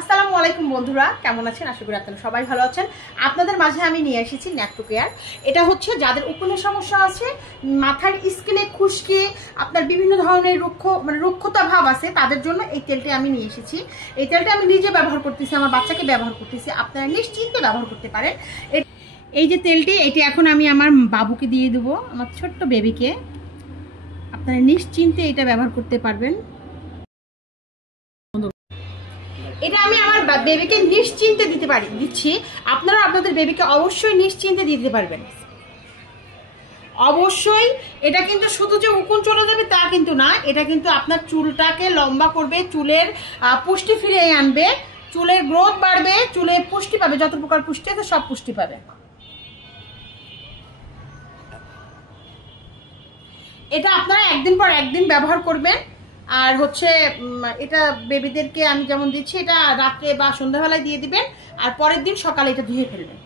আসসালামু আলাইকুম বন্ধুরা, কেমন আছেন? আশা করি আপনারা সবাই ভালো আছেন। আপনাদের মাঝে আমি নিয়ে এসেছি ন্যাট্রো কেয়ার। এটা হচ্ছে যাদের উকুনের সমস্যা আছে, মাথার স্কিনে খুশকি, আপনার বিভিন্ন ধরনের রুক্ষতা ভাব আছে, তাদের জন্য এই তেলটা আমি নিয়ে এসেছি। এই তেলটা আমি নিজে ব্যবহার করতেছি, আমার বাচ্চাকে ব্যবহার করতেছি, আপনারা নিশ্চিন্তে ব্যবহার করতে পারেন। এই যে তেলটি, এটি এখন আমি আমার বাবুকে দিয়ে দেবো, আমার ছোট্ট বেবিকে। আপনারা নিশ্চিন্তে এটা ব্যবহার করতে পারবেন। এটা আমি আমার বেবিকে নিশ্চিন্তে দিচ্ছি। আপনারা আপনাদের বেবিকে অবশ্যই নিশ্চিন্তে দিতে পারবেন। অবশ্যই এটা কিন্তু শুধু যে উকুন চলে যাবে তা কিন্তু না, এটা কিন্তু আপনার চুলটাকে লম্বা করবে, চুলের পুষ্টি ফিরিয়ে আনবে, চুলের গ্রোথ বাড়বে, চুলে পুষ্টি পাবে, যত প্রকার পুষ্টি আছে সব পুষ্টি পাবে। এটা আপনারা একদিন পর একদিন ব্যবহার করবেন। আর হচ্ছে এটা বেবিদেরকে আমি যেমন দিচ্ছি, এটা রাত্রে বা সন্ধ্যাবেলায় দিয়ে দিবেন, আর পরের দিন সকালে এটা ধুয়ে ফেলবেন।